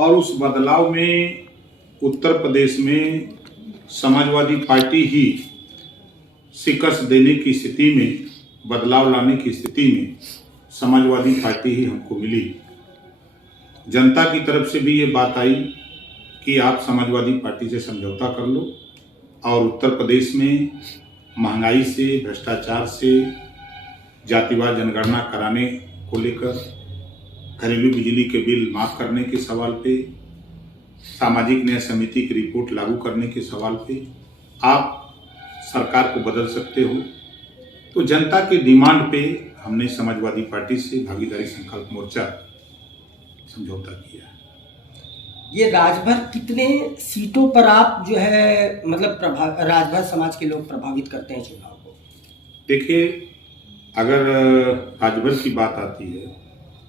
और उस बदलाव में उत्तर प्रदेश में समाजवादी पार्टी ही शिकस्त देने की स्थिति में, बदलाव लाने की स्थिति में समाजवादी पार्टी ही हमको मिली। जनता की तरफ से भी ये बात आई कि आप समाजवादी पार्टी से समझौता कर लो और उत्तर प्रदेश में महंगाई से, भ्रष्टाचार से, जातिवार जनगणना कराने को लेकर, घरेलू बिजली के बिल माफ करने के सवाल पे, सामाजिक न्याय समिति की रिपोर्ट लागू करने के सवाल पे आप सरकार को बदल सकते हो। तो जनता की डिमांड पे हमने समाजवादी पार्टी से भागीदारी संकल्प मोर्चा समझौता किया। ये राजभर कितने सीटों पर आप जो है मतलब राजभर समाज के लोग प्रभावित करते हैं चुनाव को? देखिए, अगर राजभर की बात आती है,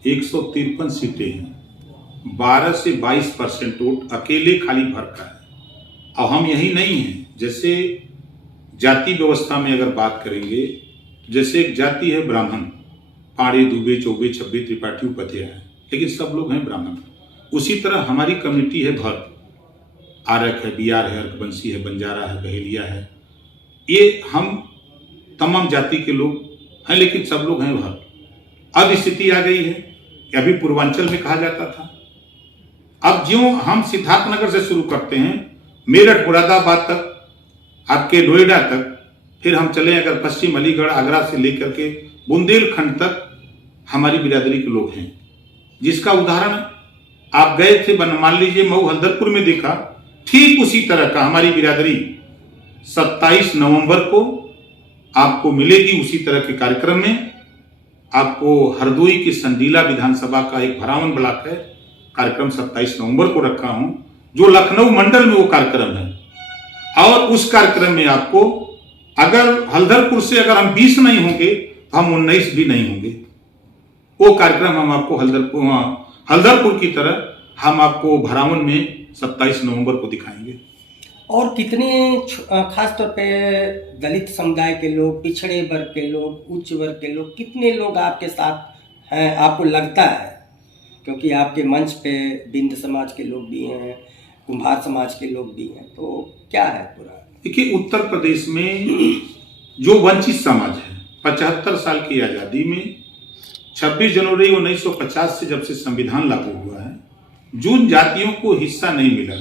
153 सीटें हैं, 12 से 22% वोट अकेले खाली भर का है। और हम यही नहीं हैं, जैसे जाति व्यवस्था में अगर बात करेंगे, जैसे एक जाति है ब्राह्मण, पाड़े, दुबे, चौबे, छब्बे, त्रिपाठी, उपतिया है, लेकिन सब लोग हैं ब्राह्मण। उसी तरह हमारी कम्युनिटी है भर, आरक है, बिहार है, अर्कवंशी है, बंजारा है, बहेलिया है, ये हम तमाम जाति के लोग हैं, लेकिन सब लोग हैं भर। अब स्थिति आ गई है, अभी पूर्वांचल में कहा जाता था, अब ज्यों हम सिद्धार्थनगर से शुरू करते हैं, मेरठ, मुरादाबाद तक, आपके नोएडा तक, फिर हम चले अगर पश्चिम अलीगढ़, आगरा से लेकर के बुंदेलखंड तक हमारी बिरादरी के लोग हैं। जिसका उदाहरण आप गए थे, मान लीजिए मऊ हल्दरपुर में देखा, ठीक उसी तरह का हमारी बिरादरी 27 नवंबर को आपको मिलेगी। उसी तरह के कार्यक्रम में आपको हरदोई की संडीला विधानसभा का एक भरावन ब्लॉक है, कार्यक्रम 27 नवंबर को रखा हूं, जो लखनऊ मंडल में वो कार्यक्रम है। और उस कार्यक्रम में आपको अगर हल्दरपुर से अगर हम 20 नहीं होंगे तो हम 19 भी नहीं होंगे। वो कार्यक्रम हम आपको हल्दरपुर की तरह हम आपको भरावन में 27 नवंबर को दिखाएंगे। और कितने खास तौर पे दलित समुदाय के लोग, पिछड़े वर्ग के लोग, उच्च वर्ग के लोग, कितने लोग आपके साथ हैं आपको लगता है? क्योंकि आपके मंच पे बिंद समाज के लोग भी हैं, कुम्हार समाज के लोग भी हैं, तो क्या है पूरा? देखिए, उत्तर प्रदेश में जो वंचित समाज है, 75 साल की आज़ादी में 26 जनवरी 1950 से जब से संविधान लागू हुआ है, जिन जातियों को हिस्सा नहीं मिला,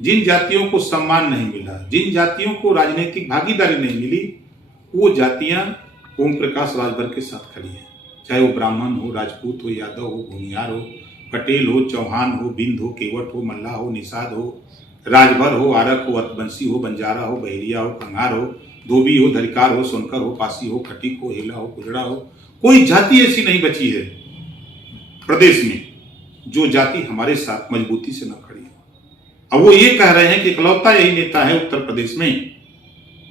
जिन जातियों को सम्मान नहीं मिला, जिन जातियों को राजनीतिक भागीदारी नहीं मिली, वो जातियां ओम प्रकाश राजभर के साथ खड़ी है। चाहे वो ब्राह्मण हो, राजपूत हो, यादव हो, भूमिहार हो, पटेल हो, चौहान हो, बिंद हो, केवट हो, मल्ला हो, निषाद हो, राजभर हो, आरक हो, अर्कवंशी हो, बंजारा हो, बहेरिया हो, कंगार हो, धोबी हो, धरिकार हो, सोनकर हो, पासी हो, खटीक हो, हेला हो, कुजड़ा हो, कोई जाति ऐसी नहीं बची है प्रदेश में जो जाति हमारे साथ मजबूती से न खड़ी है। अब वो ये कह रहे हैं कि इकलौता यही नेता है उत्तर प्रदेश में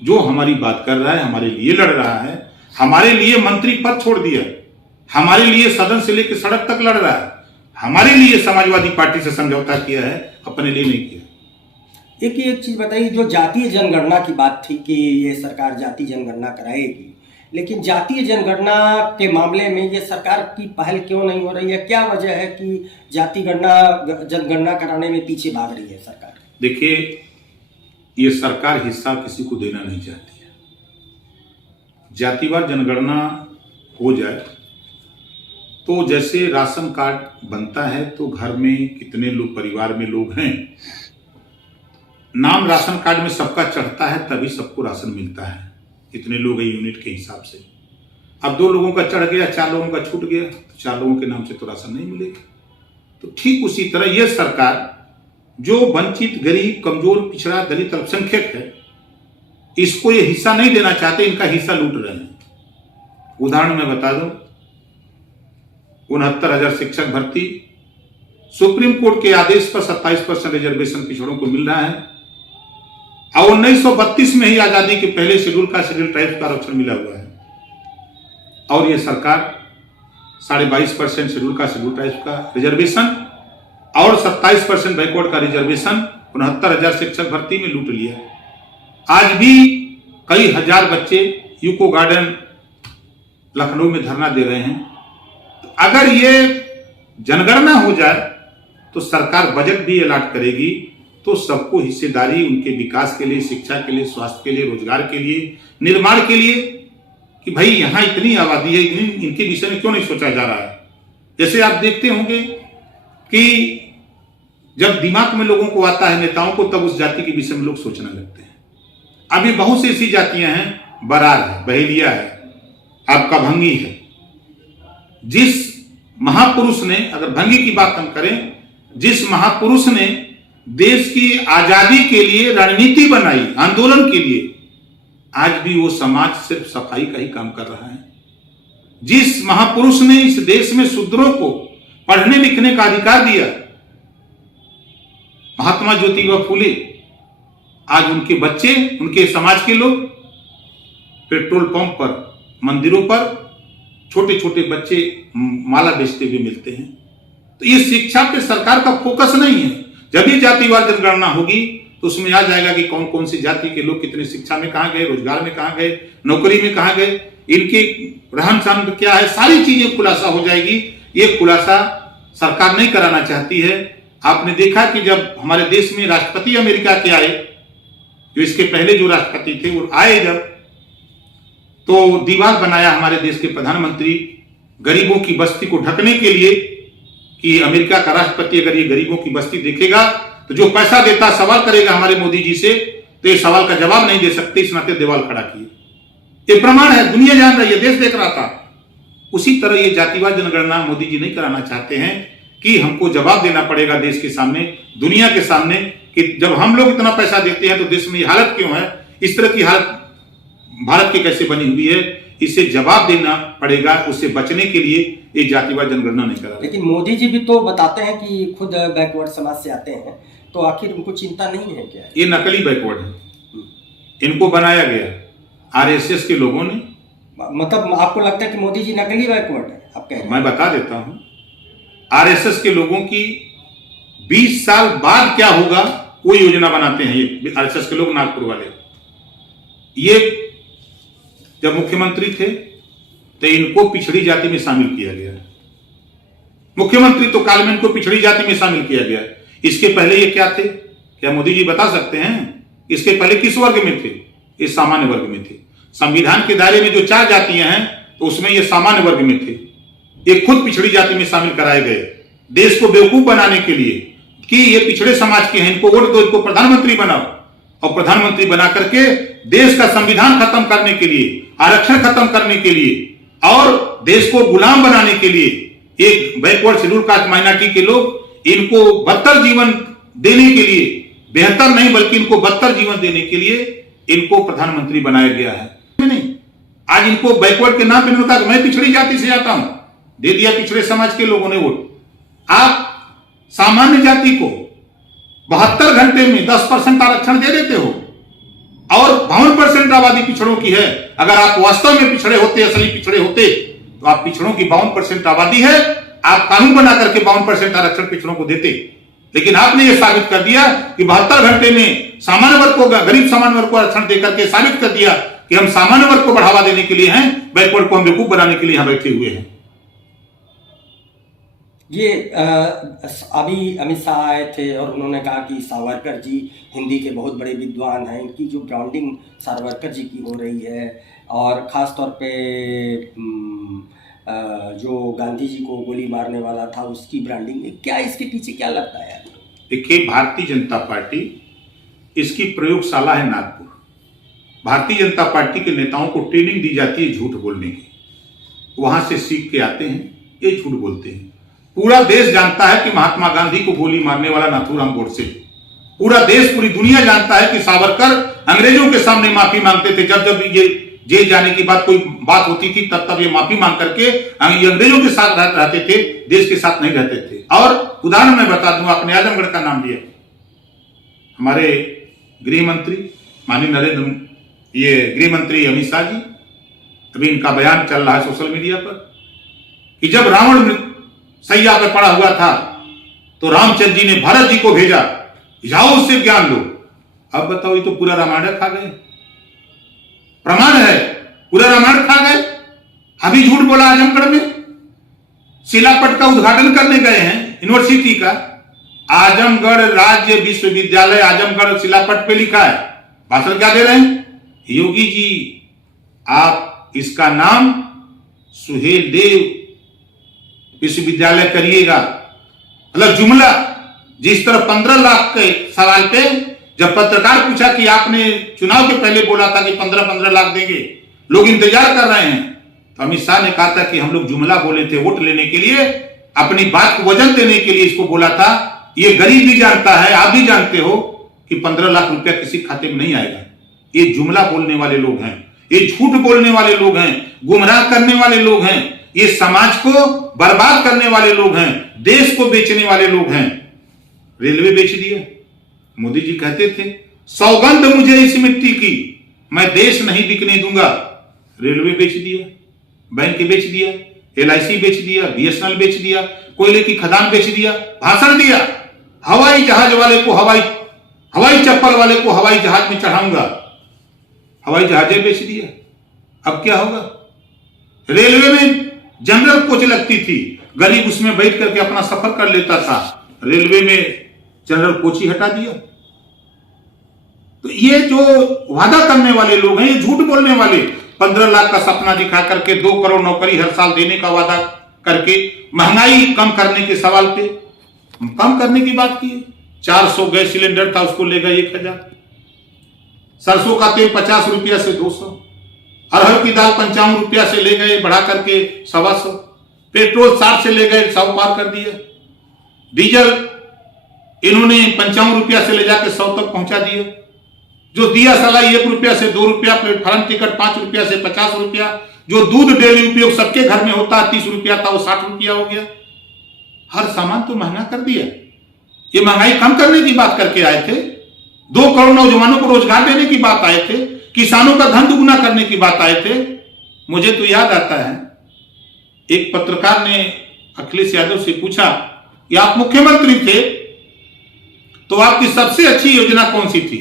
जो हमारी बात कर रहा है, हमारे लिए लड़ रहा है, हमारे लिए मंत्री पद छोड़ दिया, हमारे लिए सदन से लेकर सड़क तक लड़ रहा है, हमारे लिए समाजवादी पार्टी से समझौता किया है, अपने लिए नहीं किया। एक चीज बताइए, जो जातीय जनगणना की बात थी कि ये सरकार जातीय जनगणना कराएगी, लेकिन जातीय जनगणना के मामले में ये सरकार की पहल क्यों नहीं हो रही है? क्या वजह है कि जाति जनगणना कराने में पीछे भाग रही है सरकार? देखिए, ये सरकार हिस्सा किसी को देना नहीं चाहती है। जातिवार जनगणना हो जाए तो जैसे राशन कार्ड बनता है तो घर में कितने लोग, परिवार में लोग हैं, नाम राशन कार्ड में सबका चढ़ता है, तभी सबको राशन मिलता है, कितने लोग हैं यूनिट के हिसाब से। अब 2 लोगों का चढ़ गया, 4 लोगों का छूट गया, तो 4 लोगों के नाम से तो राशन नहीं मिलेगा। तो ठीक उसी तरह यह सरकार जो वंचित, गरीब, कमजोर, पिछड़ा, दलित, अल्पसंख्यक है, इसको ये हिस्सा नहीं देना चाहते, इनका हिस्सा लूट रहे हैं। उदाहरण मैं बता दूं, 69,000 शिक्षक भर्ती, सुप्रीम कोर्ट के आदेश पर 27% रिजर्वेशन पिछड़ों को मिल रहा है। और 1932 में ही आजादी के पहले शेड्यूल ट्राइब्स का आरक्षण मिला हुआ है। और यह सरकार 22.5% शेड्यूल ट्राइब्स का रिजर्वेशन और 27% बैकवर्ड का रिजर्वेशन 69,000 शिक्षक भर्ती में लूट लिया। आज भी कई हजार बच्चे यूको गार्डन लखनऊ में धरना दे रहे हैं। अगर ये जनगणना हो जाए तो सरकार बजट भी अलॉट करेगी, तो सबको हिस्सेदारी उनके विकास के लिए, शिक्षा के लिए, स्वास्थ्य के लिए, रोजगार के लिए, निर्माण के लिए, कि भाई यहाँ इतनी आबादी है, इनके विषय में क्यों नहीं सोचा जा रहा है। जैसे आप देखते होंगे कि जब दिमाग में लोगों को आता है नेताओं को, तब उस जाति के विषय में लोग सोचने लगते हैं। अभी बहुत सी ऐसी जातियां हैं, बरार है, बहेलिया है, आपका भंगी है। जिस महापुरुष ने, अगर भंगी की बात हम करें, जिस महापुरुष ने देश की आजादी के लिए रणनीति बनाई, आंदोलन के लिए, आज भी वो समाज सिर्फ सफाई का ही काम कर रहा है। जिस महापुरुष ने इस देश में शूद्रों को पढ़ने लिखने का अधिकार दिया, महात्मा ज्योतिबा फूले, आज उनके बच्चे, उनके समाज के लोग पेट्रोल पंप पर, मंदिरों पर छोटे छोटे बच्चे माला बेचते हुए मिलते हैं। तो ये शिक्षा पे सरकार का फोकस नहीं है। जब ये जातिवार जनगणना होगी तो उसमें आ जाएगा कि कौन कौन सी जाति के लोग कितने शिक्षा में कहां गए, रोजगार में कहां गए, नौकरी में कहां गए, इनके रहन सहन क्या है, सारी चीजें खुलासा हो जाएगी। ये खुलासा सरकार नहीं कराना चाहती है। आपने देखा कि जब हमारे देश में राष्ट्रपति अमेरिका के आए, जो इसके पहले जो राष्ट्रपति थे वो आए जब, तो दीवार बनाया हमारे देश के प्रधानमंत्री गरीबों की बस्ती को ढकने के लिए, कि अमेरिका का राष्ट्रपति अगर ये गरीबों की बस्ती देखेगा तो जो पैसा देता सवाल करेगा हमारे मोदी जी से, तो ये सवाल का जवाब नहीं दे सकते, इस नाते दीवार खड़ा किए। ये प्रमाण है, दुनिया जान रही है, देश देख रहा था। उसी तरह ये जातिवाद जनगणना मोदी जी नहीं कराना चाहते हैं कि हमको जवाब देना पड़ेगा देश के सामने, दुनिया के सामने, कि जब हम लोग इतना पैसा देते हैं तो देश में ये हालत क्यों है, इस तरह की हालत भारत की कैसे बनी हुई है, इसे जवाब देना पड़ेगा। उससे बचने के लिए ये जातिवाद जनगणना नहीं करा। लेकिन मोदी जी भी तो बताते हैं कि खुद बैकवर्ड समाज से आते हैं, तो आखिर उनको चिंता नहीं है क्या? ये नकली बैकवर्ड है, इनको बनाया गया आरएसएस के लोगों ने। मतलब आपको लगता है कि मोदी जी नकली बैकवर्ड है? आप कह रहे हैं। मैं बता देता हूं, आरएसएस के लोगों की 20 साल बाद क्या होगा वो योजना बनाते हैं ये आरएसएस के लोग, नागपुर वाले। ये जब मुख्यमंत्री थे तो इनको पिछड़ी जाति में शामिल किया गया। मुख्यमंत्री तो काल में इनको पिछड़ी जाति में शामिल किया गया। इसके पहले ये क्या थे, क्या मोदी जी बता सकते हैं? इसके पहले किस वर्ग में थे? ये सामान्य वर्ग में थे। संविधान के दायरे में जो 4 जातियां हैं तो उसमें ये सामान्य वर्ग में थे। ये खुद पिछड़ी जाति में शामिल कराए गए, देश को बेवकूफ बनाने के लिए कि ये पिछड़े समाज के हैं, इनको वोट दो, इनको प्रधानमंत्री बनाओ, और प्रधानमंत्री बना करके देश का संविधान खत्म करने के लिए, आरक्षण खत्म करने के लिए और देश को गुलाम बनाने के लिए एक बैकवर्ड शेड्यूल कास्ट माइनॉरिटी के लोग इनको बदतर जीवन देने के लिए, बेहतर नहीं बल्कि इनको बदतर जीवन देने के लिए इनको प्रधानमंत्री बनाया गया है। नहीं, आज इनको बैकवर्ड के नाम पे उन्होंने कहा मैं पिछड़ी जाति से आता हूं, दे दिया पिछड़े समाज के लोगों ने वोट। आप सामान्य जाति को 72 घंटे में 10% आरक्षण दे देते हो और 52% आबादी पिछड़ों की है। अगर आप वास्तव में पिछड़े होते, असली पिछड़े होते, तो आप पिछड़ों की 52% आबादी है, आप कानून बना करके 52% आरक्षण पिछड़ों को देते। लेकिन आपने यह साबित कर दिया कि 72 घंटे में सामान्य वर्ग को, गरीब सामान्य वर्ग को आरक्षण देकर के साबित कर दिया कि हम सामान्य वर्ग को बढ़ावा देने के लिए हैं, बैकवर्ड को हम बेवकूफ बनाने के लिए यहां बैठे हुए हैं। ये अभी अमित शाह आए थे और उन्होंने कहा कि सावरकर जी हिंदी के बहुत बड़े विद्वान हैं। इनकी जो ब्रांडिंग सावरकर जी की हो रही है और ख़ास तौर पे जो गांधी जी को गोली मारने वाला था उसकी ब्रांडिंग, क्या इसके पीछे क्या लगता है? देखिए, भारतीय जनता पार्टी, इसकी प्रयोगशाला है नागपुर। भारतीय जनता पार्टी के नेताओं को ट्रेनिंग दी जाती है झूठ बोलने की, वहां से सीख के आते हैं, ये झूठ बोलते हैं। पूरा देश जानता है कि महात्मा गांधी को गोली मारने वाला नाथूराम गोडसे, पूरा देश, पूरी दुनिया जानता है कि सावरकर अंग्रेजों के सामने माफी मांगते थे। जब जब ये जेल जाने की बात, कोई बात होती थी, तब तब ये माफी मांग करके ये अंग्रेजों के साथ रहते थे, देश के साथ नहीं रहते थे। और उदाहरण मैं बता दूं, आपने आजमगढ़ का नाम लिया, हमारे गृह मंत्री माननीय गृह मंत्री अमित शाह जी, अभी इनका बयान चल रहा है सोशल मीडिया पर कि जब रावण सैया पर पड़ा हुआ था तो रामचंद्र जी ने भरत जी को भेजा, जाओ उससे ज्ञान लो। अब बताओ, ये तो पूरा रामायण खा गए, प्रमाण है, पूरा रामायण खा गए। अभी झूठ बोला आजमगढ़ में, शिलापट का उद्घाटन करने गए हैं यूनिवर्सिटी का, आजमगढ़ राज्य विश्वविद्यालय आजमगढ़ शिलापट पे लिखा है। भाषण क्या दे रहे हैं? योगी जी आप इसका नाम सुहेल देव विश्वविद्यालय करिएगा। मतलब जुमला। जिस तरह 15 लाख के सवाल पे जब पत्रकार पूछा कि आपने चुनाव के पहले बोला था कि 15-15 लाख देंगे, लोग इंतजार कर रहे हैं, तो अमित शाह ने कहा था कि हम लोग जुमला बोले थे वोट लेने के लिए, अपनी बात को वजन देने के लिए इसको बोला था। ये गरीब भी जानता है, आप भी जानते हो कि 15 लाख रुपया किसी खाते में नहीं आएगा। ये जुमला बोलने वाले लोग हैं, ये झूठ बोलने वाले लोग हैं, गुमराह करने वाले लोग हैं, ये समाज को बर्बाद करने वाले लोग हैं, देश को बेचने वाले लोग हैं। रेलवे बेच दिया। मोदी जी कहते थे सौगंध मुझे इस मिट्टी की, मैं देश नहीं बिकने दूंगा। रेलवे बेच दिया, बैंक बेच दिया, LIC बेच दिया, BSNL बेच दिया, कोयले की खदान बेच दिया, भाषण दिया हवाई जहाज वाले को हवाई चप्पल वाले को हवाई जहाज में चढ़ाऊंगा, हवाई जहाजें बेच दिया। अब क्या होगा? रेलवे में जनरल कोच लगती थी, गरीब उसमें बैठ करके अपना सफर कर लेता था, रेलवे में जनरल कोच ही हटा दिया। तो ये जो वादा करने वाले लोग हैं, ये झूठ बोलने वाले, 15 लाख का सपना दिखा करके 2 करोड़ नौकरी हर साल देने का वादा करके महंगाई कम करने के सवाल पे कम करने की बात की। 400 गैस सिलेंडर था, उसको ले गए 1000। सरसों का तेल 50 रुपया से 200, अरहर की दाल 55 रुपया से ले गए बढ़ा करके 125, पेट्रोल 60 से ले गए 100 पार कर दिया, डीजल इन्होंने 55 रुपया से ले जाकर 100 तक पहुंचा दिया। जो दिया सलाई 1 रुपया से 2 रुपया, प्लेटफॉर्म टिकट 5 रुपया से 50 रुपया, जो दूध डेली उपयोग सबके घर में होता 30 रुपया था वो 60 रुपया हो गया। हर सामान तो महंगा कर दिया। ये महंगाई कम करने की बात करके आए थे, 2 करोड़ नौजवानों को रोजगार देने की बात आए थे, किसानों का धन दुगुना करने की बात आए थे। मुझे तो याद आता है एक पत्रकार ने अखिलेश यादव से पूछा कि आप मुख्यमंत्री थे तो आपकी सबसे अच्छी योजना कौन सी थी,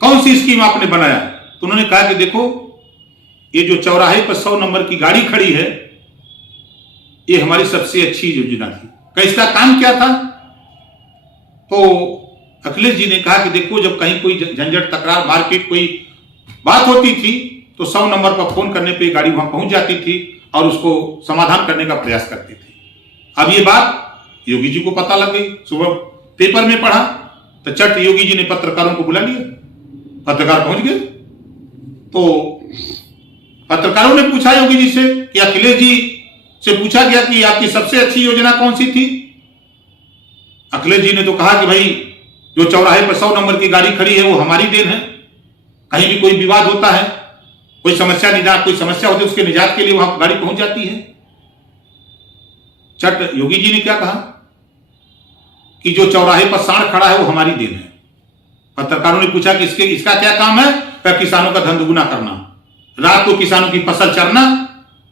कौन सी स्कीम आपने बनाया? तो उन्होंने कहा कि देखो ये जो चौराहे पर 100 नंबर की गाड़ी खड़ी है ये हमारी सबसे अच्छी योजना थी। क्या इसका काम क्या था? तो अखिलेश जी ने कहा कि देखो जब कहीं कोई झंझट तकरार मारपीट कोई बात होती थी तो 100 नंबर पर फोन करने पे गाड़ी वहां पहुंच जाती थी और उसको समाधान करने का प्रयास करती थी। अब ये बात योगी जी को पता लग गई, सुबह पेपर में पढ़ा तो चट योगी जी ने पत्रकारों को बुला लिया, पत्रकार पहुंच गए। तो पत्रकारों ने पूछा योगी जी से कि अखिलेश जी से पूछा गया कि आपकी सबसे अच्छी योजना कौन सी थी? अखिलेश जी ने तो कहा कि भाई जो चौराहे पर 100 नंबर की गाड़ी खड़ी है वो हमारी देन है। कहीं भी कोई विवाद होता है, कोई समस्या होती है उसके निजात के लिए वहां गाड़ी पहुंच जाती है। चट योगी जी ने क्या कहा कि जो चौराहे पर सांड खड़ा है वो हमारी देन है। पत्रकारों ने पूछा कि इसका क्या काम है? क्या किसानों का धन दुगुना करना, रात को किसानों की फसल चरना,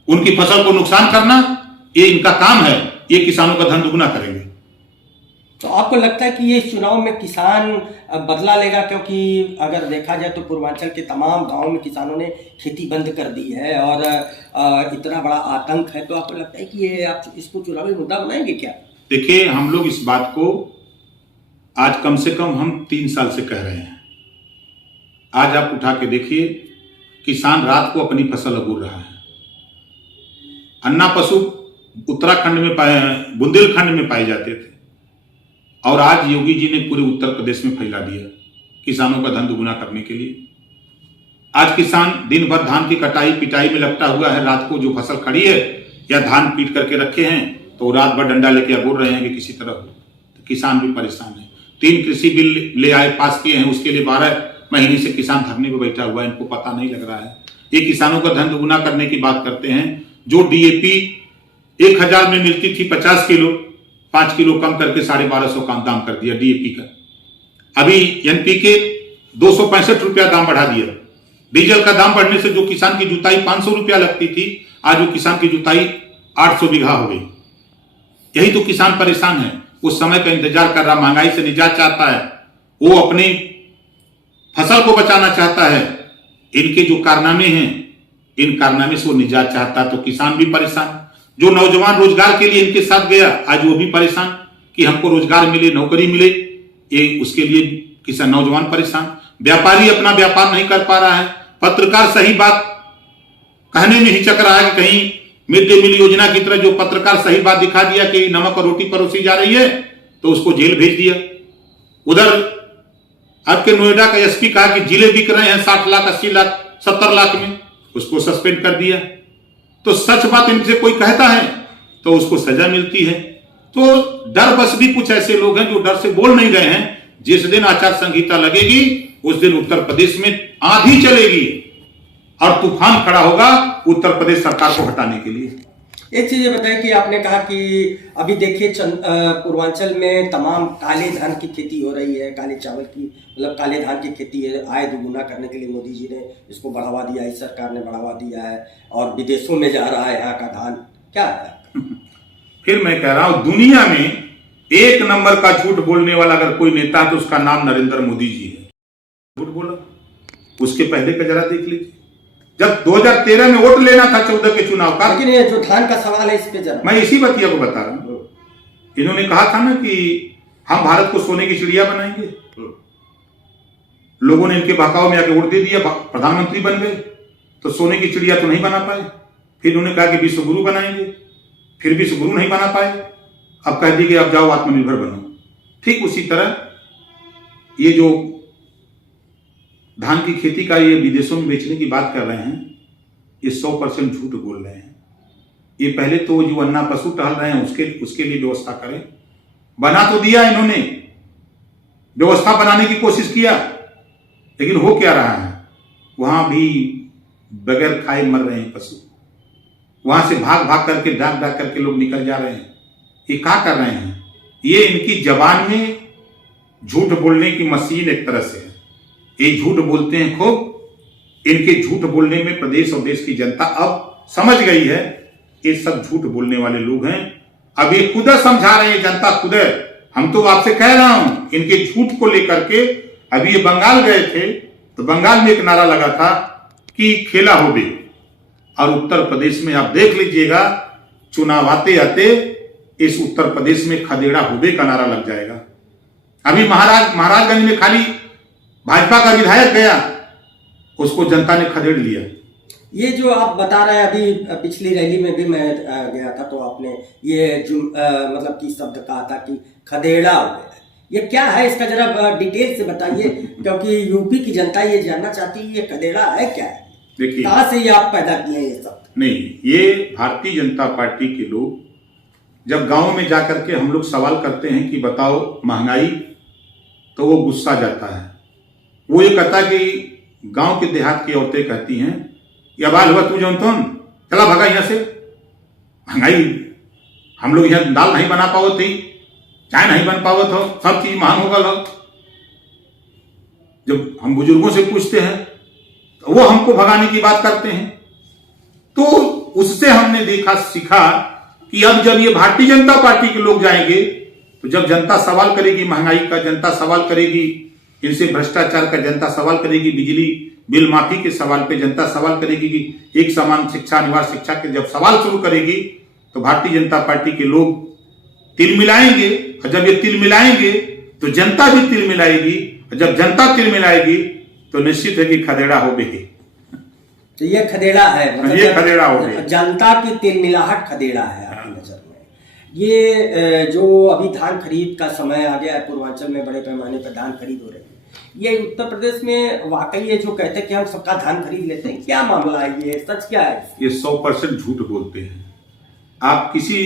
उनकी फसल को नुकसान करना, ये इनका काम है, ये किसानों का धन दुगुना करेंगे। तो आपको लगता है कि ये चुनाव में किसान बदला लेगा? क्योंकि अगर देखा जाए तो पूर्वांचल के तमाम गांवों में किसानों ने खेती बंद कर दी है और इतना बड़ा आतंक है, तो आपको लगता है कि ये आप इसको चुनावी मुद्दा बनाएंगे क्या? देखिए हम लोग इस बात को आज कम से कम हम 3 साल से कह रहे हैं। आज आप उठा के देखिए किसान रात को अपनी फसल अगूर रहा है। अन्ना पशु उत्तराखंड में बुंदेलखंड में पाए जाते थे और आज योगी जी ने पूरे उत्तर प्रदेश में फैला दिया किसानों का धन दुगुना करने के लिए। आज किसान दिन भर धान की कटाई पिटाई में लपटा हुआ है, रात को जो फसल खड़ी है या धान पीट करके रखे हैं तो रात भर डंडा लेके अगोर रहे हैं कि किसी तरह। तो किसान भी परेशान है। 3 कृषि बिल ले आए, पास किए हैं, उसके लिए 12 महीने से किसान धरने पर बैठा हुआ है, इनको पता नहीं लग रहा है। ये किसानों का धन दुगुना करने की बात करते हैं। जो DAP 1000 में मिलती थी 50 किलो, 5 किलो कम करके 1250 का दाम कर दिया DAP का। अभी NPK 265 रुपया दाम बढ़ा दिया। डीजल का दाम बढ़ने से जो किसान की जुताई 500 रुपया लगती थी, आज वो किसान की जुताई 800 बीघा हो गई। यही तो किसान परेशान है, उस समय का इंतजार कर रहा, महंगाई से निजात चाहता है, वो अपनी फसल को बचाना चाहता है। इनके जो कारनामे हैं, इन कारनामे से वो निजात चाहता है, तो किसान भी परेशान। जो नौजवान रोजगार के लिए इनके साथ गया आज वो भी परेशान कि हमको रोजगार मिले, नौकरी मिले, ये उसके लिए किसान नौजवान परेशान, व्यापारी अपना व्यापार नहीं कर पा रहा है, पत्रकार सही बात कहने में हिचक रहा है कि कहीं मिड डे मील योजना की तरह जो पत्रकार सही बात दिखा दिया कि नमक और रोटी परोसी जा रही है तो उसको जेल भेज दिया। उधर आपके नोएडा का एसपी कहा कि जिले बिक रहे हैं 60 लाख 80 लाख 70 लाख में, उसको सस्पेंड कर दिया। तो सच बात इनसे कोई कहता है तो उसको सजा मिलती है। तो डर बस भी कुछ ऐसे लोग हैं जो डर से बोल नहीं रहे हैं। जिस दिन आचार संहिता लगेगी उस दिन उत्तर प्रदेश में आंधी चलेगी और तूफान खड़ा होगा उत्तर प्रदेश सरकार को हटाने के लिए। एक चीज ये बताइए कि आपने कहा कि अभी देखिए पूर्वांचल में तमाम काले धान की खेती हो रही है, काले चावल की, मतलब काले धान की खेती है, आय दुगुना करने के लिए मोदी जी ने इसको बढ़ावा दिया है, इस सरकार ने बढ़ावा दिया है और विदेशों में जा रहा है यहाँ का धान, क्या है? फिर मैं कह रहा हूं दुनिया में एक नंबर का झूठ बोलने वाला अगर कोई नेता है तो उसका नाम नरेंद्र मोदी जी है। झूठ बोला, उसके पहले का जरा देख लीजिए, जब 2013 में वोट लेना था 14 के चुनाव का। लेकिन ये जो धान का सवाल है इस पे जरा मैं इसी बतिया को बता रहा हूं। इन्होंने कहा था ना कि हम भारत को सोने की चिड़िया बनाएंगे, लोगों ने इनके बहकाव में आके वोट दे दिया, प्रधानमंत्री बन गए, तो सोने की चिड़िया तो नहीं बना पाए। फिर उन्होंने कहा कि विश्व गुरु बनाएंगे, फिर विश्व गुरु नहीं बना पाए, अब कह दी कि अब जाओ आत्मनिर्भर बनो। ठीक उसी तरह ये जो धान की खेती का ये विदेशों में बेचने की बात कर रहे हैं, ये 100% झूठ बोल रहे हैं। ये पहले तो जो अन्ना पशु टहल रहे हैं उसके लिए व्यवस्था करें। बना तो दिया इन्होंने, व्यवस्था बनाने की कोशिश किया, लेकिन हो क्या रहा है, वहां भी बगैर खाए मर रहे हैं पशु, वहां से भाग भाग करके डाक डाक करके लोग निकल जा रहे हैं। ये क्या कर रहे हैं? ये इनकी जबान में झूठ बोलने की मशीन एक तरह से है। ये झूठ बोलते हैं खूब। इनके झूठ बोलने में प्रदेश और देश की जनता अब समझ गई है, ये सब झूठ बोलने वाले लोग हैं। अब ये खुद समझा रहे हैं, जनता खुद। हम तो आपसे कह रहा हूं, इनके झूठ को लेकर के अभी ये बंगाल गए थे तो बंगाल में एक नारा लगा था कि खेला हो बे, और उत्तर प्रदेश में आप देख लीजिएगा चुनाव आते आते इस उत्तर प्रदेश में खदेड़ा होबे का नारा लग जाएगा। अभी महाराजगंज में खाली भाजपा का विधायक गया, उसको जनता ने खदेड़ लिया। ये जो आप बता रहे हैं, अभी पिछली रैली में भी मैं गया था तो आपने ये मतलब कि शब्द कहा था कि खदेड़ा हो गया, ये क्या है इसका जरा डिटेल से बताइए, क्योंकि यूपी की जनता ये जानना चाहती है ये खदेड़ा है क्या है। देखिए कहां से ये आप पैदा किए ये सब? नहीं, ये भारतीय जनता पार्टी के लोग जब गांव में जाकर के हम लोग सवाल करते हैं कि बताओ महंगाई, तो वो गुस्सा जाता है। वो ये कहता कि गांव के देहात की औरतें कहती हैं, या बाल हुआ तू जौन चला भगा यहां से, महंगाई, हम लोग यहाँ दाल नहीं बना पावत थी, चाय नहीं बन पावत हो, सब चीज महंग हो गल हो। जब हम बुजुर्गों से पूछते हैं तो वो हमको भगाने की बात करते हैं। तो उससे हमने देखा सीखा कि अब जब ये भारतीय जनता पार्टी के लोग जाएंगे तो जब जनता सवाल करेगी महंगाई का, जनता सवाल करेगी इनसे भ्रष्टाचार का, जनता सवाल करेगी बिजली बिल माफी के सवाल पे, जनता सवाल करेगी कि एक समान शिक्षा अनिवार्य शिक्षा के जब सवाल शुरू करेगी तो भारतीय जनता पार्टी के लोग तिल मिलाएंगे, और जब ये तिल मिलाएंगे तो जनता भी तिल मिलाएगी, और जब जनता तिल मिलाएगी तो निश्चित है कि खदेड़ा हो बेगी। तो ये खदेड़ा है, मतलब ये खदेड़ा हो गया, जनता की तिल मिलाहट खदेड़ा है आपकी नजर में। ये जो अभी धान खरीद का समय आ गया है, पूर्वांचल में बड़े पैमाने पर धान खरीद हो रही है, ये उत्तर प्रदेश में वाकई ये जो कहते हैं कि हम सबका धान खरीद लेते हैं, क्या मामला है, ये सच क्या है? ये 100% झूठ बोलते हैं। आप किसी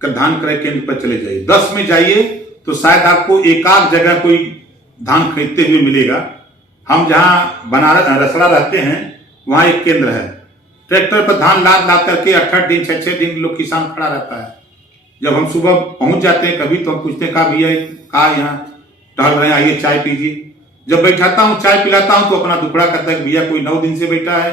का धान क्रय केंद्र पर चले जाइए, 10 में जाइए तो शायद आपको एक आध जगह कोई धान खरीदते हुए मिलेगा। हम जहां बनारस रसड़ा रहते हैं वहां एक केंद्र है, ट्रैक्टर पर धान लाद करके 8 दिन 6 दिन लोग किसान खड़ा रहता है। जब हम सुबह पहुंच जाते हैं कभी तो हम पूछते हैं कहा भैया कहा यहाँ टहल रहे हैं, आइए चाय पीजिए। जब बैठाता हूँ चाय पिलाता हूँ तो अपना दुखड़ा कहता है भैया कोई 9 दिन से बैठा है,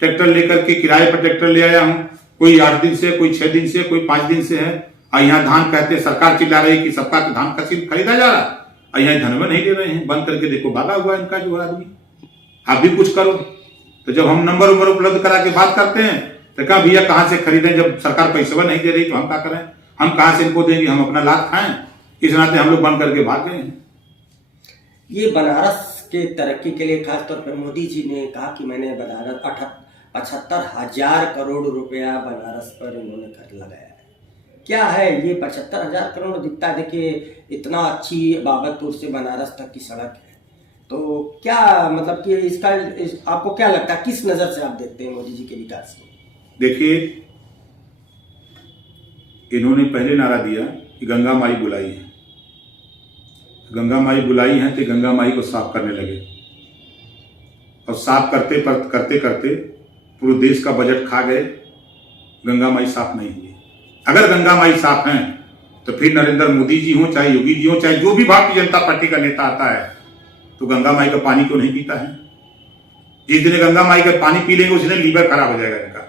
ट्रैक्टर लेकर के किराए पर ट्रैक्टर ले आया हूँ, कोई 8 दिन से, कोई 6 दिन से, कोई 5 दिन से है, और यहाँ धान कहते सरकार चिल्ला रही कि सबका धान खरीदा जा रहा, और यहाँ धनवे नहीं दे रहे हैं, बंद करके देखो भागा हुआ इनका जो आदमी, आप भी कुछ करो। तो जब हम नंबर उपलब्ध करा के बात करते हैं तो कहा भैया कहाँ से खरीदें, जब सरकार पैसा नहीं दे रही तो हम क्या करें, हम कहाँ से इनको देंगे, हम अपना लाभ खाएं। इस नाते हम लोग बंद करके भाग गए हैं। ये बनारस के तरक्की के लिए खासतौर पर मोदी जी ने कहा कि मैंने बनारस 75,000 करोड़ रुपया बनारस पर इन्होंने कर लगाया है। क्या है ये 75,000 करोड़? दिखता है, देखिए इतना अच्छी बाबतपुर से बनारस तक की सड़क है, तो क्या मतलब कि आपको क्या लगता है, किस नज़र से आप देखते हैं मोदी जी के विकास को? देखिए, इन्होंने पहले नारा दिया कि गंगा माई बुलाई है, गंगा माई बुलाई है, तो गंगा माई को साफ करने लगे, और साफ करते करते पूरे देश का बजट खा गए, गंगा माई साफ नहीं हुई। अगर गंगा माई साफ हैं तो फिर नरेंद्र मोदी जी हो, चाहे योगी जी हो, चाहे जो भी भारतीय जनता पार्टी का नेता आता है, तो गंगा माई का पानी क्यों नहीं पीता है? जिस दिन गंगा माई का पानी पी लेंगे उस दिन लीवर खराब हो जाएगा इनका।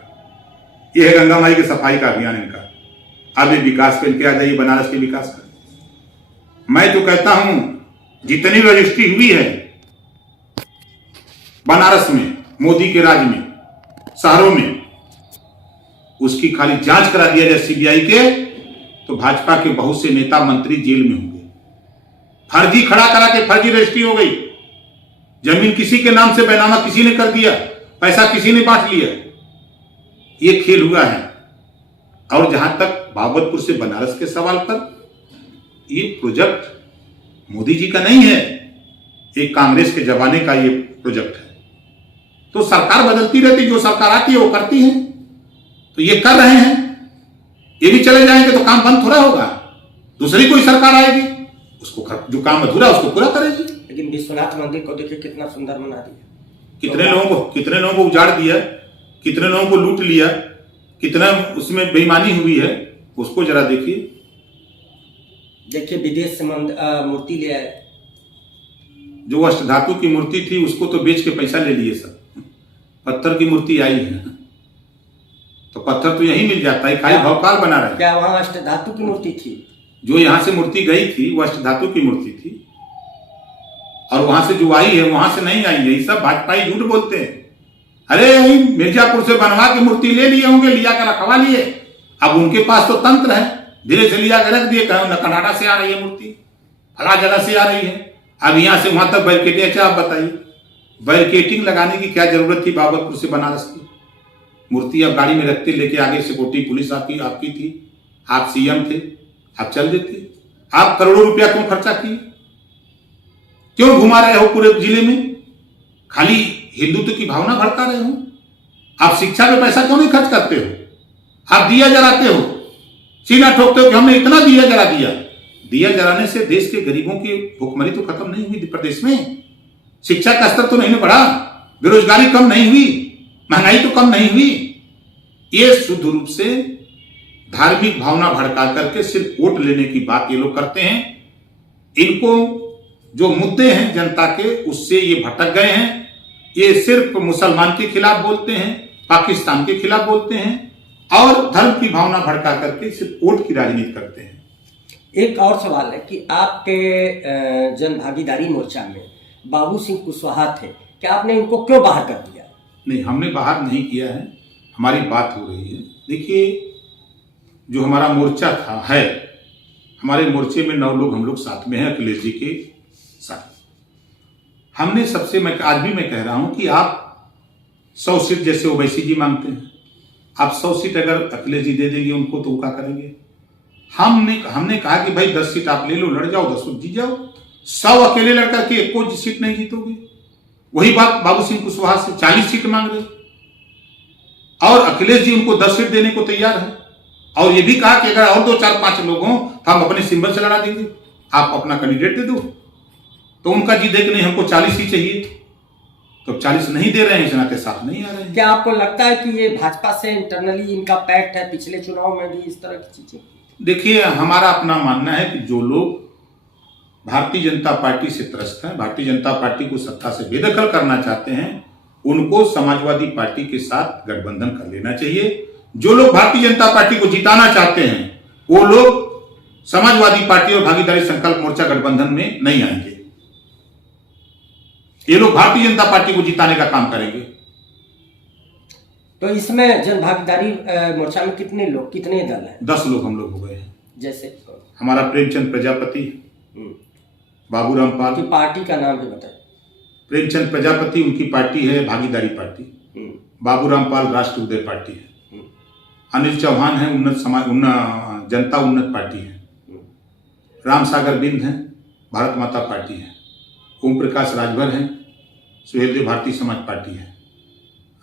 यह है गंगा माई की सफाई का अभियान इनका। अब ये विकास पे इनके आ जाइए, बनारस के विकास का। मैं तो कहता हूं जितनी रजिस्ट्री हुई है बनारस में, मोदी के राज में, शहरों में, उसकी खाली जांच करा दिया जाए सीबीआई के, तो भाजपा के बहुत से नेता मंत्री जेल में होंगे। फर्जी खड़ा करा के फर्जी रजिस्ट्री हो गई, जमीन किसी के नाम से बैनामा किसी ने कर दिया, पैसा किसी ने बांट लिया, ये खेल हुआ है। और जहां तक बाबतपुर से बनारस के सवाल पर, ये प्रोजेक्ट मोदी जी का नहीं है, एक कांग्रेस के जमाने का ये प्रोजेक्ट है। तो सरकार बदलती रहती, जो सरकार आती है वो करती है, तो ये कर रहे हैं, ये भी चले जाएंगे तो काम बंद थोड़ा होगा, दूसरी कोई सरकार आएगी, उसको जो काम अधूरा उसको पूरा करेगी। लेकिन विश्वनाथ मंदिर को देखिए कितना सुंदर बना दिया, कितने लोगों को उजाड़ दिया, कितने लोगों को लूट लिया, कितना उसमें बेईमानी हुई है, उसको जरा देखिए। विदेश से मूर्ति ले आए, जो अष्टधातु की मूर्ति थी उसको तो बेच के पैसा ले लिए सब, पत्थर की मूर्ति आई है, तो पत्थर तो यही मिल जाता है, खाली भौकाल बना रहा है। क्या वहां अष्टधातु की मूर्ति थी? जो यहां से मूर्ति गई थी वो अष्टधातु की मूर्ति थी, और वहां से जो आई है वहां से नहीं आई है। ये सब भाजपाई झूठ बोलते हैं। अरे मिर्जापुर से बनवा के मूर्ति ले लिए होंगे, लिया कर रखवा लिए, अब उनके पास तो तंत्र है, धीरे से लिया कर रख दिए, कनाडा से आ रही है मूर्ति, फला जगह से आ रही है, अब यहां से वहां तक बैरिकेटिंग। अच्छा आप बताइए, बैरिकेटिंग लगाने की क्या जरूरत थी बाबतपुर से बनारस की? मूर्ति आप गाड़ी में रखते, लेके आगे सिक्योरिटी पुलिस आपकी थी, आप सीएम थे, आप चल देते। आप करोड़ों रुपया क्यों खर्चा किए? क्यों घुमा रहे हो पूरे जिले में? खाली हिंदुत्व की भावना भड़का रहे हो? आप शिक्षा पे पैसा क्यों नहीं खर्च करते हो? आप दिया जलाते हो, सीना ठोकते हो कि हमने इतना दिया जला दिया। दिया जलाने से देश के गरीबों की भूखमरी तो खत्म नहीं हुई प्रदेश में, शिक्षा का स्तर तो नहीं बढ़ा, बेरोजगारी कम नहीं हुई, महंगाई तो कम नहीं हुई। ये शुद्ध रूप से धार्मिक भावना भड़का करके सिर्फ वोट लेने की बात ये लोग करते हैं। इनको जो मुद्दे हैं जनता के, उससे ये भटक गए हैं। ये सिर्फ मुसलमान के खिलाफ बोलते हैं, पाकिस्तान के खिलाफ बोलते हैं, और धर्म की भावना भड़का करके सिर्फ वोट की राजनीति करते हैं। एक और सवाल है कि आपके जन भागीदारी मोर्चा में बाबू सिंह कुशवाहा थे, क्या आपने इनको क्यों बाहर कर दिया? नहीं, हमने बाहर नहीं किया है, हमारी बात हो रही है। देखिए, जो हमारा मोर्चा है, हमारे मोर्चे में 9 लोग हम लोग साथ में हैं, अखिलेश जी के साथ। हमने आज भी मैं कह रहा हूं कि आप 100 सीट जैसे ओवैसी जी मांगते हैं, आप 100 सीट अगर अखिलेश जी दे देंगे उनको, तो वो क्या करेंगे? हमने कहा कि भाई 10 सीट आप ले लो, लड़ जाओ, 10 जीत जाओ। 100 अकेले लड़ करके एक को सीट नहीं जीतोगे। वही बात बाबू सिंह कुशवाहा से 40 सीट मांग रहे, और अखिलेश जी उनको 10 सीट देने को तैयार है, और ये भी कहा कि अगर और 2, 4, 5 लोग हों तो हम अपने सिंबल से लड़ा देंगे, आप अपना कैंडिडेट दे दो। तो उनका जी दे कि नहीं, हमको 40 ही चाहिए, तो 40 नहीं दे रहे हैं, इस नाते साथ नहीं आ रहे हैं। क्या आपको लगता है कि ये भाजपा से इंटरनली इनका पैक्ट है, पिछले चुनाव में भी इस तरह की चीजें? देखिए, हमारा अपना मानना है कि जो लोग भारतीय जनता पार्टी से त्रस्त हैं, भारतीय जनता पार्टी को सत्ता से बेदखल करना चाहते हैं, उनको समाजवादी पार्टी के साथ गठबंधन कर लेना चाहिए। जो लोग भारतीय जनता पार्टी को जिताना चाहते हैं, वो लोग समाजवादी पार्टी और भागीदारी संकल्प मोर्चा गठबंधन में नहीं आएंगे। ये लोग भारतीय जनता पार्टी को जिताने का काम करेंगे। तो इसमें जन भागीदारी मोर्चा में कितने दल हैं? 10 लोग हम लोग हो गए हैं। जैसे हमारा प्रेमचंद प्रजापति, बाबूराम पाल। की पार्टी का नाम भी बताइए। प्रेमचंद प्रजापति उनकी पार्टी है भागीदारी पार्टी, बाबूराम पाल राष्ट्र उदय पार्टी है, अनिल चौहान है जनता उन्नत पार्टी है, राम सागर बिंद है भारत माता पार्टी है, ओम प्रकाश राजभर है सुहेलदेव भारतीय समाज पार्टी है,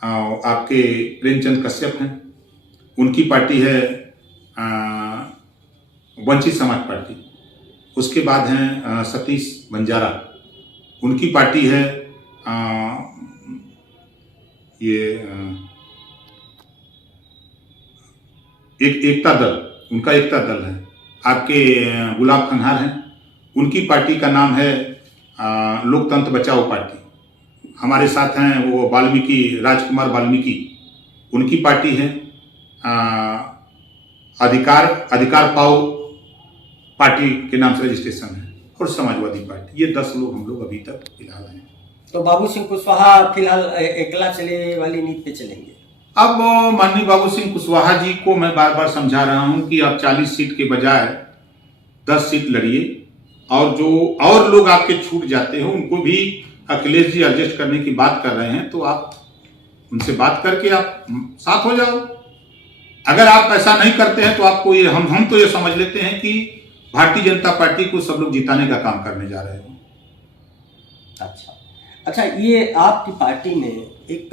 आपके प्रेमचंद कश्यप हैं उनकी पार्टी है वंचित समाज पार्टी। उसके बाद हैं सतीश बंजारा, उनकी पार्टी है एकता दल, उनका एकता दल है। आपके गुलाब खन्हार हैं, उनकी पार्टी का नाम है लोकतंत्र बचाओ पार्टी। हमारे साथ हैं वो वाल्मीकि, राजकुमार वाल्मीकि, उनकी पार्टी है अधिकार पाओ पार्टी के नाम से रजिस्ट्रेशन है, और समाजवादी पार्टी। ये 10 लोग हम लोग अभी तक फिलहाल हैं। तो बाबू सिंह कुशवाहा फिलहाल अकेला चले वाली नीति पे चलेंगे। अब माननीय बाबू सिंह कुशवाहा जी को मैं बार बार समझा रहा हूं कि आप 40 सीट के बजाय 10 सीट लड़िए, और जो और लोग आपके छूट जाते हो उनको भी अखिलेश जी एडजस्ट करने की बात कर रहे हैं, तो आप उनसे बात करके आप साथ हो जाओ। अगर आप ऐसा नहीं करते हैं तो आपको ये हम तो ये समझ लेते हैं कि भारतीय जनता पार्टी को सब लोग जिताने का काम करने जा रहे हैं। अच्छा, ये आपकी पार्टी ने एक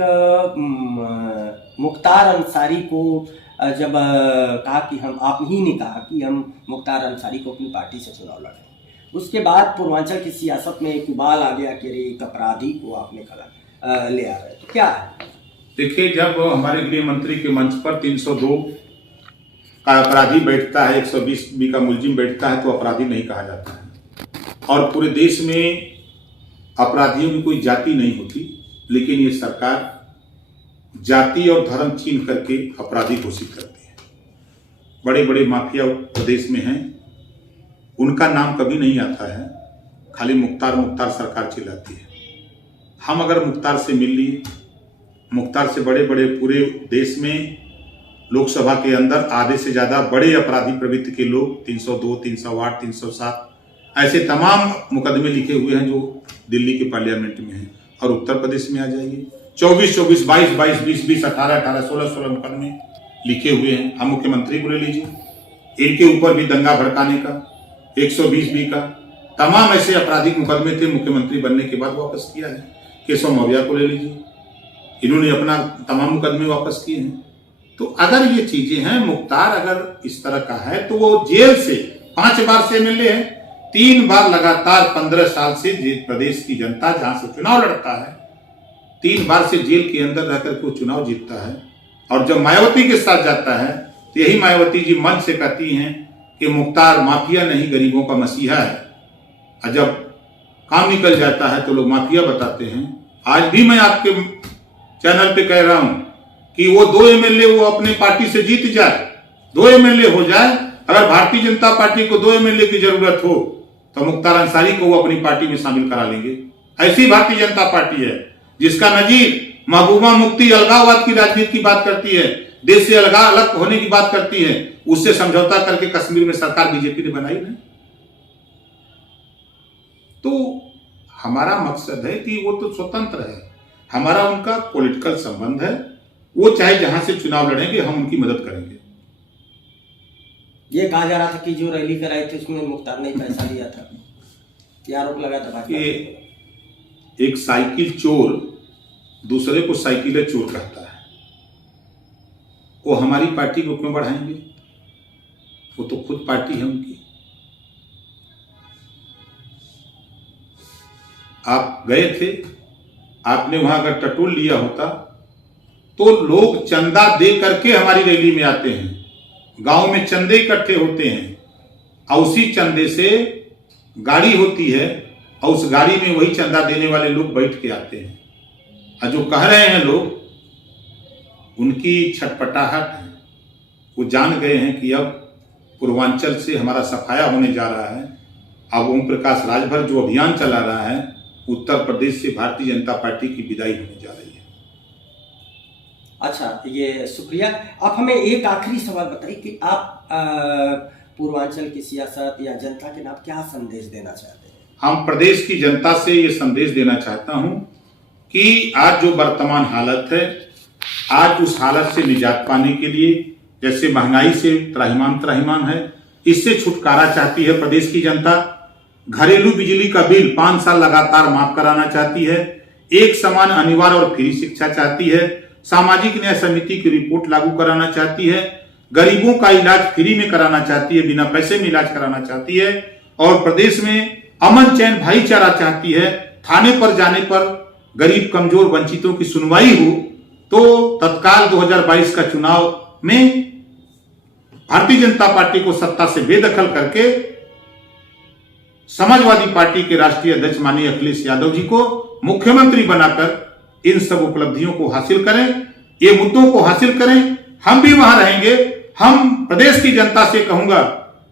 मुख्तार अंसारी को जब कहा कि आप ही ने कहा कि हम मुख्तार अंसारी को अपनी पार्टी से चुनाव लड़ें, उसके बाद पूर्वांचल की सियासत में एक उबाल आ गया कि एक अपराधी को आपने खड़ा ले आ रहे, तो क्या है? देखिए, जब हमारे गृह मंत्री के मंच पर 302 का अपराधी बैठता है, 120 का मुलजिम बैठता है, तो अपराधी नहीं कहा जाता है। और पूरे देश में अपराधियों की कोई जाति नहीं होती, लेकिन ये सरकार जाति और धर्म छीन करके अपराधी घोषित करती है। बड़े बड़े माफिया प्रदेश में हैं, उनका नाम कभी नहीं आता है, खाली मुख्तार सरकार चिल्लाती है। हम अगर मुख्तार से मिल लिए, मुख्तार से बड़े बड़े पूरे देश में लोकसभा के अंदर आधे से ज्यादा बड़े अपराधी प्रवृत्ति के लोग 302, 308, 307 ऐसे तमाम मुकदमे लिखे हुए हैं जो दिल्ली के पार्लियामेंट में हैं। और उत्तर प्रदेश में आ जाइए, 24, 22, 22, 20, 18, 16 मुकदमे लिखे हुए हैं। हम मुख्यमंत्री को ले लीजिए, इनके ऊपर भी दंगा भड़काने का 120 का तमाम ऐसे आपराधिक मुकदमे थे, मुख्यमंत्री बनने के बाद वापस किया है। केशव मौर्य को ले लीजिए, इन्होंने अपना तमाम मुकदमे वापस किए हैं। तो अगर ये चीजें हैं, मुख्तार अगर इस तरह का है तो वो जेल से 5 बार से एमएलए है, 3 बार लगातार 15 साल से प्रदेश की जनता जहां से चुनाव लड़ता है, 3 बार से जेल के अंदर रहकर के वो चुनाव जीतता है। और जब मायावती के साथ जाता है तो यही मायावती जी मंच से कहती हैं कि मुख्तार माफिया नहीं गरीबों का मसीहा है, और जब काम निकल जाता है तो लोग माफिया बताते हैं। आज भी मैं आपके चैनल पे कह रहा हूं कि वो 2 एमएलए वो अपने पार्टी से जीत जाए, 2 एमएलए हो जाए। अगर भारतीय जनता पार्टी को 2 एमएलए की जरूरत हो तो मुख्तार अंसारी को वो अपनी पार्टी में शामिल करा लेंगे। ऐसी भारतीय जनता पार्टी है जिसका नजीर महबूबा मुफ्ती अलगाववाद की राजनीति की बात करती है, देश से अलग होने की बात करती है, उससे समझौता करके कश्मीर में सरकार बीजेपी ने बनाई नहीं। तो हमारा मकसद है कि वो तो स्वतंत्र है, हमारा उनका पॉलिटिकल संबंध है, वो चाहे जहां से चुनाव लड़ेंगे हम उनकी मदद करेंगे। ये कहा जा रहा था कि जो रैली कराई थी उसमें मुख्तार ने पैसा लिया था, ये आरोप लगा था कि एक साइकिल चोर दूसरे को साइकिल चोर कहता है, वो हमारी पार्टी को क्यों बढ़ाएंगे? वो तो खुद पार्टी है उनकी। आप गए थे, आपने वहां अगर टटोल लिया होता तो लोग चंदा दे करके हमारी रैली में आते हैं, गांव में चंदे इकट्ठे होते हैं, और उसी चंदे से गाड़ी होती है और उस गाड़ी में वही चंदा देने वाले लोग बैठ के आते हैं। और जो कह रहे हैं लोग, उनकी छटपटाहट है, वो जान गए हैं कि अब पूर्वांचल से हमारा सफाया होने जा रहा है। अब ओम प्रकाश राजभर जो अभियान चला रहा है, उत्तर प्रदेश से भारतीय जनता पार्टी की विदाई होने जा रही है। अच्छा, ये शुक्रिया। आप हमें एक आखिरी सवाल बताइए कि आप पूर्वांचल की सियासत या जनता के नाम क्या संदेश देना चाहते हैं? हम प्रदेश की जनता से ये संदेश देना चाहता हूं कि आज जो वर्तमान हालत है, आज उस हालत से निजात पाने के लिए, जैसे महंगाई से त्राहिमाम है, इससे छुटकारा चाहती है प्रदेश की जनता। घरेलू बिजली का बिल 5 साल लगातार माफ कराना चाहती है। एक समान अनिवार्य और फ्री शिक्षा चाहती है। सामाजिक न्याय समिति की रिपोर्ट लागू कराना चाहती है। गरीबों का इलाज फ्री में कराना चाहती है, बिना पैसे में इलाज कराना चाहती है। और प्रदेश में अमन चैन भाईचारा चाहती है। थाने पर जाने पर गरीब कमजोर वंचितों की सुनवाई हो तो तत्काल 2022 का चुनाव में भारतीय जनता पार्टी को सत्ता से बेदखल करके समाजवादी पार्टी के राष्ट्रीय अध्यक्ष माननीय अखिलेश यादव जी को मुख्यमंत्री बनाकर इन सब उपलब्धियों को हासिल करें, ये मुद्दों को हासिल करें। हम भी वहां रहेंगे। हम प्रदेश की जनता से कहूंगा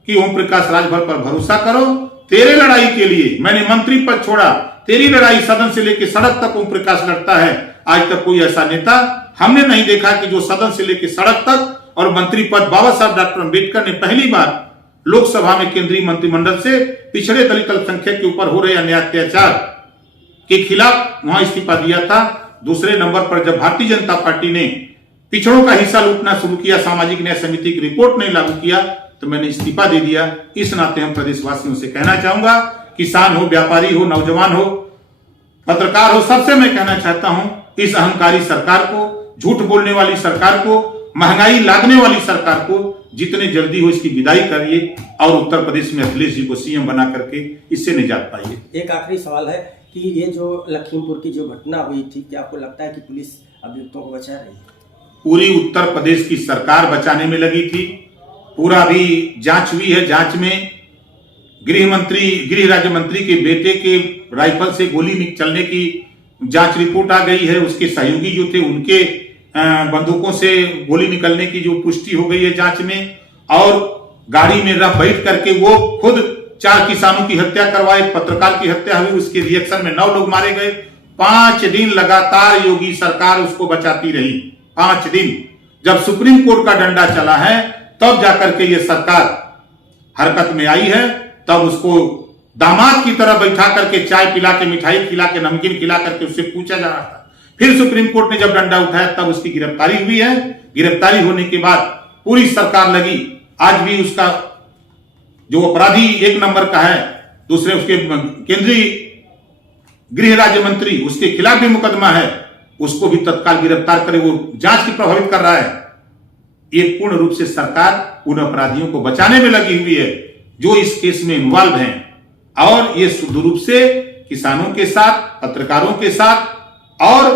कि ओम प्रकाश राजभर पर भरोसा करो। तेरे लड़ाई के लिए मैंने मंत्री पद छोड़ा, तेरी लड़ाई सदन से लेकर सड़क तक ओम प्रकाश लड़ता है। आज तक कोई ऐसा नेता हमने नहीं देखा कि जो सदन से लेकर सड़क तक और मंत्री पद बाबा साहब डॉक्टर अम्बेडकर ने पहली बार लोकसभा में केंद्रीय मंत्रिमंडल से पिछड़े दलित अल्पसंख्यक के ऊपर हो रहे अन्याय अत्याचार के खिलाफ वहां इस्तीफा दिया था। दूसरे नंबर पर जब भारतीय जनता पार्टी ने पिछड़ों का हिस्सा लूटना शुरू किया, सामाजिक न्याय समिति की रिपोर्ट नहीं लागू किया, तो मैंने इस्तीफा दे दिया। इस नाते हम प्रदेशवासियों से कहना चाहूंगा, किसान हो, व्यापारी हो, नौजवान हो, पत्रकार हो, सबसे मैं कहना चाहता हूं, इस अहंकारी सरकार को, झूठ बोलने वाली सरकार को, महंगाई लादने वाली सरकार को जितने जल्दी हो इसकी विदाई करिए और उत्तर प्रदेश में अखिलेश जी को सीएम बना करके इससे निजात पाइए। एक आखिरी सवाल है कि ये जो लखीमपुर की जो घटना हुई थी, क्या आपको लगता है कि पुलिस अभियुक्तों को बचा रही है? पूरी उत्तर प्रदेश की सरकार बचाने में लगी थी। पूरा भी जांच हुई है। जांच में गृह राज्य मंत्री के बेटे के राइफल से गोली चलने की जांच रिपोर्ट आ गई है। उसके सहयोगी जो थे उनके बंदूकों से गोली निकलने की जो पुष्टि हो गई है जांच में। और गाड़ी में बैठ करके वो खुद 4 किसानों की हत्या करवाए, एक पत्रकार की हत्या हुई, उसके रिएक्शन में 9 लोग मारे गए। 5 दिन लगातार योगी सरकार उसको बचाती रही। 5 दिन जब सुप्रीम कोर्ट का डंडा चला है तब जाकर के ये सरकार हरकत में आई है। तब उसको दामाद की तरह बैठा करके चाय पिला के, मिठाई खिला के, नमकीन खिला करके उससे पूछा जा रहा था। फिर सुप्रीम कोर्ट ने जब डंडा उठाया तब उसकी गिरफ्तारी हुई है। गिरफ्तारी होने के बाद पूरी सरकार लगी। आज भी उसका जो अपराधी 1 नंबर का है, दूसरे उसके केंद्रीय गृह राज्य मंत्री, उसके खिलाफ भी मुकदमा है, उसको भी तत्काल गिरफ्तार करे। वो जांच की प्रभावित कर रहा है। ये पूर्ण रूप से सरकार उन अपराधियों को बचाने में लगी हुई है जो इस केस में इन्वॉल्व हैं। और ये शुद्ध रूप से किसानों के साथ, पत्रकारों के साथ और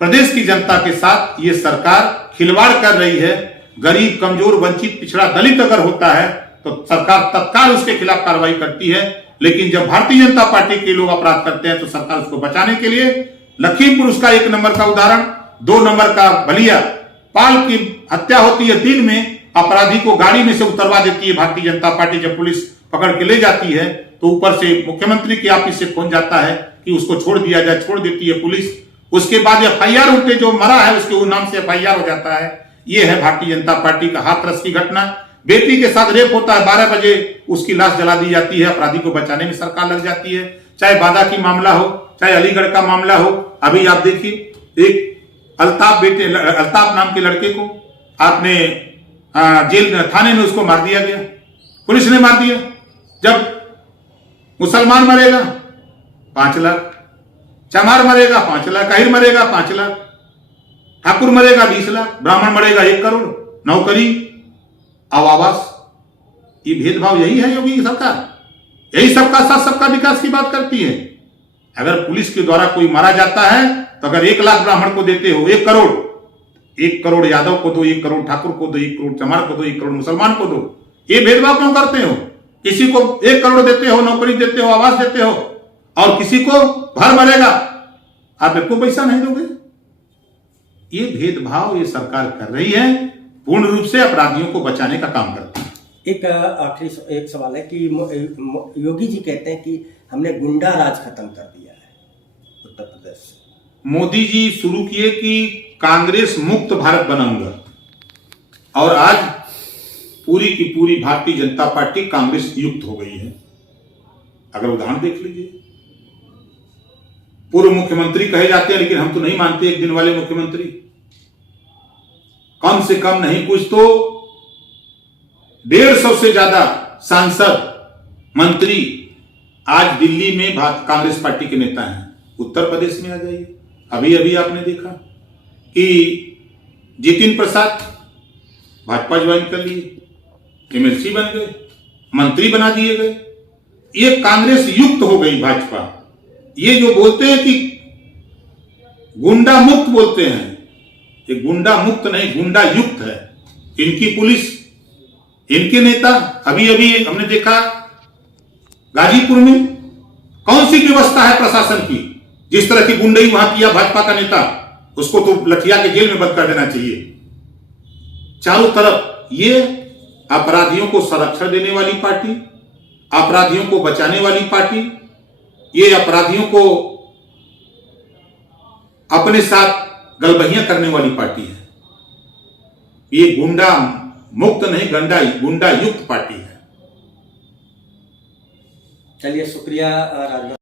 प्रदेश की जनता के साथ ये सरकार खिलवाड़ कर रही है। गरीब, कमजोर, वंचित, पिछड़ा, दलित अगर होता है तो सरकार तत्काल उसके खिलाफ कार्रवाई करती है। लेकिन जब भारतीय जनता पार्टी के लोग अपराध करते हैं तो सरकार उसको बचाने के लिए, लखीमपुर उसका 1 नंबर का उदाहरण, 2 नंबर का बलिया, पाल की हत्या होती है दिन में, अपराधी को गाड़ी में से उतरवा देती है भारतीय जनता पार्टी। जब पुलिस पकड़ के ले जाती है तो ऊपर से मुख्यमंत्री के ऑफिस से फोन जाता है कि उसको छोड़ दिया जाए, छोड़ देती है पुलिस। उसके बाद FIR उठे, जो मरा है उसके नाम से FIR हो जाता है। ये है भारतीय जनता पार्टी का हाथरस की घटना। बेटी के साथ रेप होता है, 12 बजे उसकी लाश जला दी जाती है। अपराधी को बचाने में सरकार लग जाती है। चाहे बादा की मामला हो, चाहे अलीगढ़ का मामला हो। अभी आप देखिए, एक अल्ताफ नाम के लड़के को आपने जेल थाने में उसको मार दिया गया, पुलिस ने मार दिया। जब मुसलमान मरेगा 5 लाख, चमार मरेगा 5 लाख, अहिर मरेगा 5 लाख, ठाकुर मरेगा 20 लाख, ब्राह्मण मरेगा 1 करोड़, नौकरी, आवास। ये भेदभाव यही है योगी की सरकार। यही सबका साथ सबका विकास की बात करती है। अगर पुलिस के द्वारा कोई मारा जाता है तो अगर 1 लाख ब्राह्मण को देते हो, 1 करोड़, 1 करोड़ यादव को दो, 1 करोड़ ठाकुर को दो, 1 करोड़ चमार को दो, 1 करोड़ मुसलमान को दो। ये भेदभाव क्यों करते हो? किसी को 1 करोड़ देते हो, नौकरी देते हो, आवास देते हो, और किसी को भर मरेगा आप एक को पैसा नहीं दोगे। ये भेदभाव ये सरकार कर रही है, पूर्ण रूप से अपराधियों को बचाने का काम करती है। एक आखिरी एक सवाल है कि योगी जी कहते हैं कि हमने गुंडा राज खत्म कर दिया है उत्तर प्रदेश से। मोदी जी शुरू किए कि कांग्रेस मुक्त भारत बनाऊंगा, और आज पूरी की पूरी भारतीय जनता पार्टी कांग्रेस युक्त हो गई है। अगर उदाहरण देख लीजिए, पूर्व मुख्यमंत्री कहे जाते हैं, लेकिन हम तो नहीं मानते एक दिन वाले मुख्यमंत्री। कम से कम नहीं कुछ तो 150 से ज्यादा सांसद, मंत्री आज दिल्ली में कांग्रेस पार्टी के नेता हैं। उत्तर प्रदेश में आ जाइए, अभी अभी आपने देखा कि जितिन प्रसाद भाजपा ज्वाइन कर लिए, एमएलसी बन गए, मंत्री बना दिए गए। ये कांग्रेस युक्त हो गई भाजपा। ये जो बोलते हैं कि गुंडा मुक्त बोलते हैं, ये गुंडा मुक्त नहीं, गुंडा युक्त है। इनकी पुलिस, इनके नेता, अभी अभी हमने देखा गाजीपुर में कौन सी व्यवस्था है प्रशासन की। जिस तरह की गुंडई वहां किया भाजपा का नेता, उसको तो लठिया के जेल में बंद कर देना चाहिए। चारों तरफ ये अपराधियों को संरक्षण देने वाली पार्टी, अपराधियों को बचाने वाली पार्टी, ये अपराधियों को अपने साथ गलबहियां करने वाली पार्टी है। ये गुंडा मुक्त नहीं, गुंडा युक्त पार्टी है। चलिए, शुक्रिया राजभर।